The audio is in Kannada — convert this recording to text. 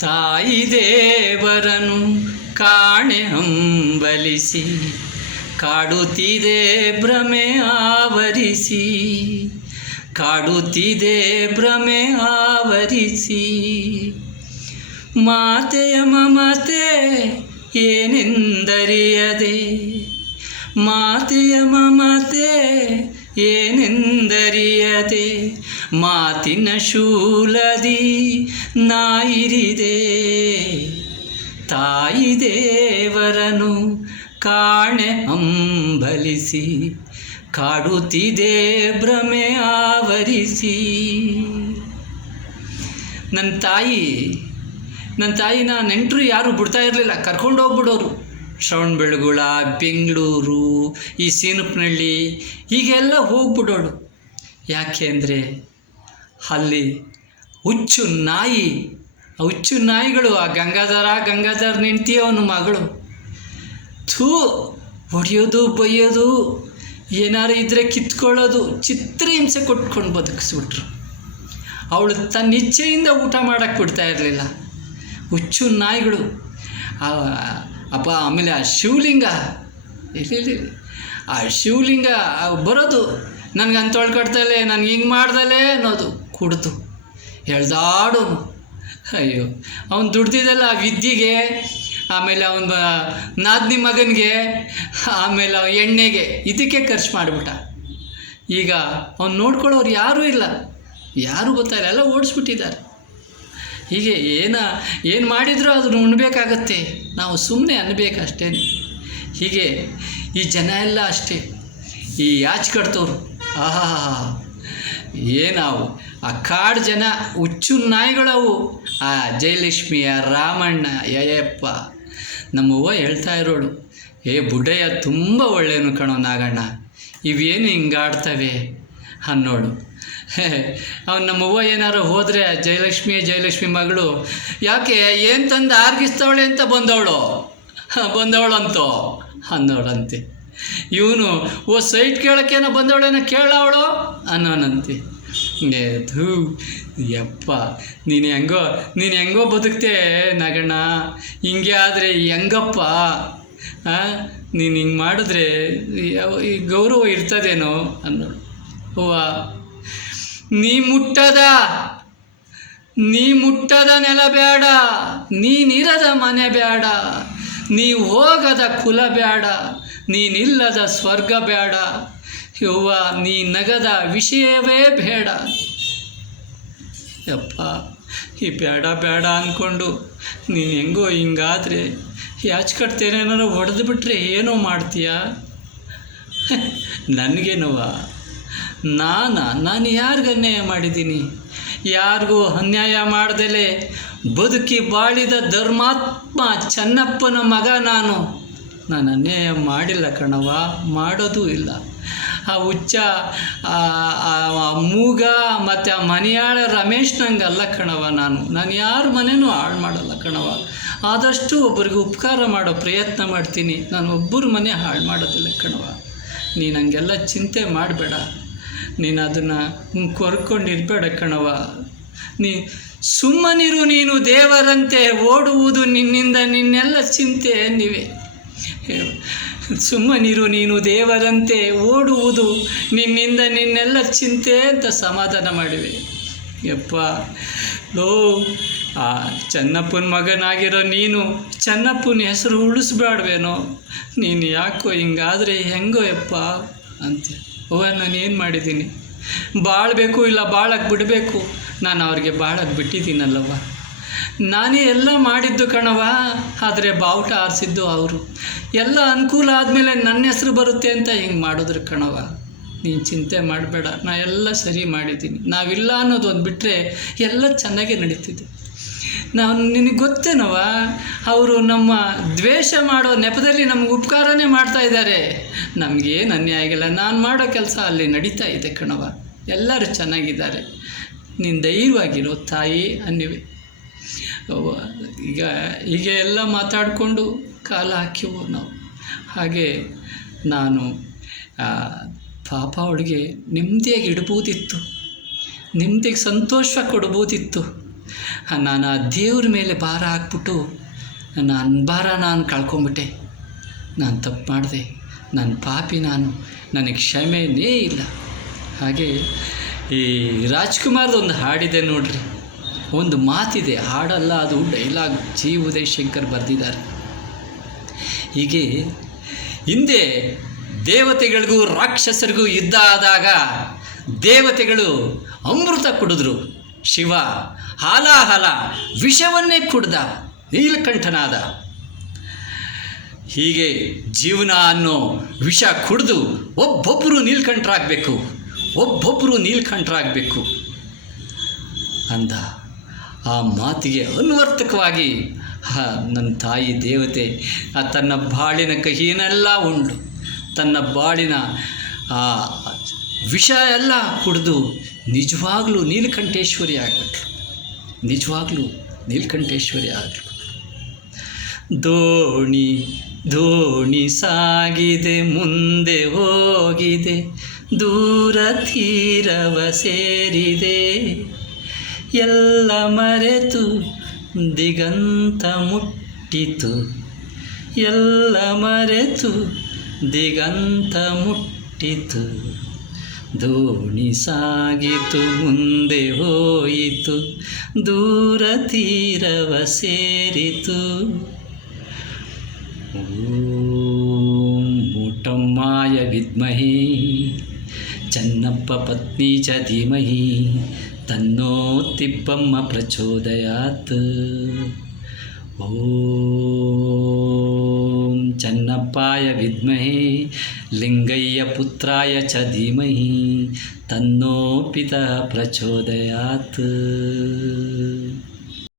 ತಾಯಿ ದೇವರನು ಕಾಣೆ ಹಂಬಲಿಸಿ, ಕಾಡುತ್ತಿದೆ ಭ್ರಮೆ ಆವರಿಸಿ, ಕಾಡುತ್ತಿದೆ ಭ್ರಮೆ ಆವರಿಸಿ. ಮಾತೆಯ ಮಮತೆ ಏನೆಂದರಿಯದೆ, ಮಾತೆಯ ಮಮತೆ ಏನೆಂದರಿಯದೆ? ಮಾತಿನ ಶೂಲದಿ ನಾಯಿರಿದೆ. ತಾಯಿ ದೇವರನು ಕಾಣೆ ಅಂಬಲಿಸಿ ಕಾಡುತ್ತಿದೆ ಭ್ರಮೆ ಆವರಿಸಿ. ನನ್ನ ತಾಯಿ ನನ್ನ ತಾಯಿನ ನೆಂಟರು ಯಾರು ಬಿಡ್ತಾ ಇರಲಿಲ್ಲ. ಕರ್ಕೊಂಡು ಹೋಗ್ಬಿಡೋರು ಶ್ರವಣ ಬೆಳಗುಳ ಬೆಂಗಳೂರು, ಈ ಸೀನಪ್ಪನಹಳ್ಳಿ ಹೀಗೆಲ್ಲ ಹೋಗ್ಬಿಡೋಳು. ಯಾಕೆ ಅಂದರೆ ಅಲ್ಲಿ ಹುಚ್ಚು ನಾಯಿ ಹುಚ್ಚು ನಾಯಿಗಳು, ಆ ಗಂಗಾಧರ ಗಂಗಾಧರ ನೆಂಟಿ ಅವನ ಮಗಳು. ಥೂ, ಹೊಡೆಯೋದು, ಬೈಯೋದು, ಏನಾರು ಇದ್ದರೆ ಕಿತ್ಕೊಳ್ಳೋದು ಚಿತ್ರಹಿಂಸೆ ಕೊಟ್ಕೊಂಡು ಬದುಕಿಸ್ಬಿಟ್ರು. ಅವಳು ತನ್ನ ಇಚ್ಛೆಯಿಂದ ಊಟ ಮಾಡೋಕ್ಕೆ ಬಿಡ್ತಾ ಇರಲಿಲ್ಲ. ಹುಚ್ಚು ನಾಯಿಗಳು ಅಪ್ಪ, ಆಮೇಲೆ ಆ ಶಿವಲಿಂಗ ಇಲ್ಲಿ ಆ ಶಿವಲಿಂಗ ಬರೋದು. ನನಗೆ ಅಂತ ತೊಳ್ಕೊಡ್ತಲೇ ನನಗೆ ಹಿಂಗೆ ಮಾಡ್ದಲೆ ಅನ್ನೋದು. ಕುಡಿತು ಎಳ್ದಾಡು ಅಯ್ಯೋ, ಅವ್ನು ದುಡ್ದಿದ್ದಲ್ಲ ಆ ವಿದ್ಯೆಗೆ, ಆಮೇಲೆ ಅವನ ನಾದ್ನಿ ಮಗನಿಗೆ, ಆಮೇಲೆ ಅವ ಎಣ್ಣೆಗೆ, ಇದಕ್ಕೆ ಖರ್ಚು ಮಾಡಿಬಿಟ್ಟ. ಈಗ ಅವ್ನು ನೋಡ್ಕೊಳ್ಳೋರು ಯಾರೂ ಇಲ್ಲ. ಯಾರೂ ಗೊತ್ತಾಯಿಲ್ಲ ಎಲ್ಲ ಓಡಿಸ್ಬಿಟ್ಟಿದ್ದಾರೆ. ಹೀಗೆ ಏನ, ಏನು ಮಾಡಿದರೂ ಅದನ್ನು ಉಣ್ಬೇಕಾಗತ್ತೆ. ನಾವು ಸುಮ್ಮನೆ ಅನ್ನಬೇಕಷ್ಟೇ ಹೀಗೆ ಈ ಜನ ಎಲ್ಲ ಅಷ್ಟೇ. ಈ ಯಾಚ್ ಕಟ್ತವ್ರು ಆಹಾ ಏನಾವು ಆ ಕಾಡು ಜನ ಹುಚ್ಚು ನಾಯಿಗಳವು. ಆ ಜಯಲಕ್ಷ್ಮಿಯ, ರಾಮಣ್ಣ, ಯಯಪ್ಪ, ನಮ್ಮವ್ವ ಹೇಳ್ತಾ ಇರೋಳು, ಏ ಬುಡಯ್ಯ ತುಂಬ ಒಳ್ಳೆಯನು ಕಣೋ ನಾಗಣ್ಣ. ಇವೇನು ಹಿಂಗಾಡ್ತವೆ? ಅನ್ನೋಳು. ಅವ್ನು ನಮ್ಮವ್ವ ಏನಾರು ಹೋದರೆ ಜಯಲಕ್ಷ್ಮಿ ಜಯಲಕ್ಷ್ಮಿ ಮಗಳು, ಯಾಕೆ, ಏನು ತಂದು ಆರ್ಗಿಸ್ತವಳೆ ಅಂತ ಬಂದವಳು? ಬಂದವಳಂತೋ? ಅನ್ನೋಳಂತೆ. ಇವನು ಓ ಸೈಟ್ ಕೇಳೋಕ್ಕೇನೋ ಬಂದವಳೇನೋ ಕೇಳವಳು? ಅನ್ನೋನಂತೆ. ಧೂ, ಯಪ್ಪ, ನೀನು ಹೆಂಗೋ ನೀನು ಹೆಂಗೋ ಬದುಕ್ತೆ ನಗಣ್ಣ. ಹಿಂಗೆ ಆದರೆ ಹೆಂಗಪ್ಪ? ನೀನು ಹಿಂಗೆ ಮಾಡಿದ್ರೆ ಗೌರವ ಇರ್ತದೇನೋ? ಅನ್ನೋಳು. ಹೂವ ನೀ ಮುಟ್ಟದ ನೀ ಮುಟ್ಟದ ನೆಲ ಬೇಡ ನೀನಿರದ ಮನೆ ಬೇಡ ನೀ ಹೋಗದ ಕುಲ ಬೇಡ ನೀನಿಲ್ಲದ ಸ್ವರ್ಗ ಬೇಡ ಯುವ ನೀ ನಗದ ವಿಷಯವೇ ಬೇಡ. ಯಪ್ಪ, ಈ ಬೇಡ ಬೇಡ ಅಂದ್ಕೊಂಡು ನೀನು ಹೆಂಗೋ ಹಿಂಗಾದರೆ ಯಾಚ್ಕಟ್ತೇನೇನಾರು ಹೊಡೆದು ಬಿಟ್ಟರೆ ಏನೋ ಮಾಡ್ತೀಯಾ? ನನಗೇನವ ನಾನಾ, ನಾನು ಯಾರಿಗೂ ಅನ್ಯಾಯ ಮಾಡಿದ್ದೀನಿ? ಯಾರಿಗೂ ಅನ್ಯಾಯ ಮಾಡ್ದಲೇ ಬದುಕಿ ಬಾಳಿದ ಧರ್ಮಾತ್ಮ ಚೆನ್ನಪ್ಪನ ಮಗ ನಾನು. ನಾನು ಅನ್ಯಾಯ ಮಾಡಿಲ್ಲ ಕಣವ ಮಾಡೋದೂ ಇಲ್ಲ. ಆ ಹುಚ್ಚ, ಆ ಮೂಗ ಮತ್ತು ಆ ಮನೆಯಾಳ ರಮೇಶ್ ನಂಗೆ ಅಲ್ಲ ಕಣವ ನಾನು. ನಾನು ಯಾರ ಮನೆಯೂ ಹಾಳು ಮಾಡಲ್ಲ ಕಣವ ಆದಷ್ಟು ಒಬ್ಬರಿಗೆ ಉಪಕಾರ ಮಾಡೋ ಪ್ರಯತ್ನ ಮಾಡ್ತೀನಿ. ನಾನು ಒಬ್ಬರ ಮನೆ ಹಾಳು ಮಾಡೋದಿಲ್ಲ ಕಣವ ನೀನು ಹಂಗೆಲ್ಲ ಚಿಂತೆ ಮಾಡಬೇಡ. ನೀನು ಅದನ್ನು ಕೊರ್ಕೊಂಡಿರ್ಬೇಡ ಕಣವ ನೀ ಸುಮ್ಮನಿರು ನೀನು ದೇವರಂತೆ, ಓಡುವುದು ನಿನ್ನಿಂದ ನಿನ್ನೆಲ್ಲ ಚಿಂತೆ ನೀವೇ. ಸುಮ್ಮನಿರು ನೀನು ದೇವರಂತೆ, ಓಡುವುದು ನಿನ್ನಿಂದ ನಿನ್ನೆಲ್ಲ ಚಿಂತೆ ಅಂತ ಸಮಾಧಾನ ಮಾಡಿವೆ. ಯಪ್ಪ, ಲೋ, ಆ ಚೆನ್ನಪ್ಪನ ಮಗನಾಗಿರೋ ನೀನು ಚೆನ್ನಪ್ಪನ ಹೆಸರು ಉಳಿಸ್ಬೇಡ್ವೇನೋ ನೀನು ಯಾಕೋ ಹಿಂಗಾದರೆ ಹೆಂಗೋ ಯಪ್ಪ, ಅಂತೆ. ಅವ್ವ ನಾನು ಏನು ಮಾಡಿದ್ದೀನಿ? ಬಾಳಬೇಕು ಇಲ್ಲ ಬಾಳಕ್ಕೆ ಬಿಡಬೇಕು ನಾನು ಅವ್ರಿಗೆ ಬಾಳಕ್ಕೆ ಬಿಟ್ಟಿದ್ದೀನಲ್ಲವ್ವ ನಾನೇ ಎಲ್ಲ ಮಾಡಿದ್ದು ಕಣವ ಆದರೆ ಬಾವುಟ ಆರಿಸಿದ್ದು ಅವರು. ಎಲ್ಲ ಅನುಕೂಲ ಆದಮೇಲೆ ನನ್ನ ಹೆಸರು ಬರುತ್ತೆ ಅಂತ ಹಿಂಗೆ ಮಾಡಿದ್ರು ಕಣವ ನೀನು ಚಿಂತೆ ಮಾಡಬೇಡ, ನಾ ಎಲ್ಲ ಸರಿ ಮಾಡಿದ್ದೀನಿ. ನಾವಿಲ್ಲ ಅನ್ನೋದು ಒಂದು ಬಿಟ್ಟರೆ ಎಲ್ಲ ಚೆನ್ನಾಗೇ ನಡೀತಿದೆ. ನಾವು ನಿನಗೆ ಗೊತ್ತೇನವ ಅವರು ನಮ್ಮ ದ್ವೇಷ ಮಾಡೋ ನೆಪದಲ್ಲಿ ನಮ್ಗೆ ಉಪಕಾರನೇ ಮಾಡ್ತಾ ಇದ್ದಾರೆ ನಮಗೇನು ಅನ್ಯಾಯ ಆಗಿಲ್ಲ. ನಾನು ಮಾಡೋ ಕೆಲಸ ಅಲ್ಲಿ ನಡೀತಾ ಇದೆ ಕಣವ ಎಲ್ಲರೂ ಚೆನ್ನಾಗಿದ್ದಾರೆ. ನೀನು ಧೈರ್ಯವಾಗಿರೋ ತಾಯಿ ಅನ್ನಿವೆ. ಈಗ ಹೀಗೆ ಎಲ್ಲ ಮಾತಾಡಿಕೊಂಡು ಕಾಲ ಹಾಕಿವು ನಾವು. ಹಾಗೆ ನಾನು ಪಾಪ ಅವಳಿಗೆ ನೆಮ್ಮದಿಯಾಗಿ ಇಡ್ಬೋದಿತ್ತು. ನೆಮ್ಮದಿಗೆ ಸಂತೋಷ ಕೊಡ್ಬೋದಿತ್ತು. ನಾನು ಆ ದೇವ್ರ ಮೇಲೆ ಭಾರ ಹಾಕ್ಬಿಟ್ಟು ನನ್ನ ಭಾರ ನಾನು ಕಳ್ಕೊಂಬಿಟ್ಟೆ. ನಾನು ತಪ್ಪು ಮಾಡಿದೆ. ನನ್ನ ಪಾಪಿ ನಾನು. ನನಗೆ ಕ್ಷಮೆಯೇ ಇಲ್ಲ. ಹಾಗೆ ಈ ರಾಜ್ಕುಮಾರ್ದೊಂದು ಹಾಡಿದೆ ನೋಡ್ರಿ. ಒಂದು ಮಾತಿದೆ. ಹಾಡಲ್ಲ, ಅದು ಡೈಲಾಗ್. ಜಿ ಉದಯ್ ಶಂಕರ್ ಬರೆದಿದ್ದಾರೆ. ಹೀಗೆ ಹಿಂದೆ ದೇವತೆಗಳಿಗೂ, ರಾಕ್ಷಸರಿಗೂ ಯುದ್ಧ ಆದಾಗ ದೇವತೆಗಳು ಅಮೃತ ಕುಡಿದ್ರು. ಶಿವ ಹಾಲಾಹಲ ವಿಷವನ್ನೇ ಕುಡ್ದ, ನೀಲಕಂಠನಾದ. ಹೀಗೆ ಜೀವನ ಅನ್ನೋ ವಿಷ ಕುಡಿದು ಒಬ್ಬೊಬ್ಬರು ನೀಲ್ಕಂಠರಾಗಬೇಕು ಒಬ್ಬೊಬ್ಬರು ನೀಲ್ಕಂಠರಾಗಬೇಕು ಅಂದ. ಆ ಮಾತಿಗೆ ಅನ್ವರ್ಥಕವಾಗಿ ನನ್ನ ತಾಯಿ ದೇವತೆ ತನ್ನ ಬಾಳಿನ ಕಹಿಯನ್ನೆಲ್ಲ ಉಂಡು. ತನ್ನ ಬಾಳಿನ, ಆ ವಿಷ ಎಲ್ಲ ಕುಡಿದು ನಿಜವಾಗ್ಲೂ ನೀಲಕಂಠೇಶ್ವರಿ ಆಗಬೇಕು ನಿಜವಾಗ್ಲೂ ನೀಲಕಂಠೇಶ್ವರಿ ಆಗಬೇಕು ದೋಣಿ ದೋಣಿ ಸಾಗಿದೆ, ಮುಂದೆ ಹೋಗಿದೆ, ದೂರ ತೀರವ ಸೇರಿದೆ. ಎಲ್ಲ ಮರೆತು ದಿಗಂತ ಮುಟ್ಟಿತು. ಎಲ್ಲ ಮರೆತು ದಿಗಂತ ಮುಟ್ಟಿತು. ದೋಣಿ ಸಾಗಿತು, ಮುಂದೆ ಹೋಯಿತು, ದೂರ ತೀರವ ಸೇರಿತು. ಮೂಟಮ್ಮಾಯ ವಿದ್ಮಹೇ, ಚನ್ನಪ್ಪ ಪತ್ನಿ ಚ ಧೀಮಹಿ, ತನ್ನೋ ತಿಪ್ಪಮ್ಮ ಪ್ರಚೋದಯಾತ್. ಓಂ ಚನ್ನಪ್ಪಾಯ ವಿದ್ಮಹೇ ಲಿಂಗಯ್ಯ ಪುತ್ರಾಯ ಚ ಧೀಮಹಿ ತನ್ನೋ ಪಿತಃ ಪ್ರಚೋದಯಾತ್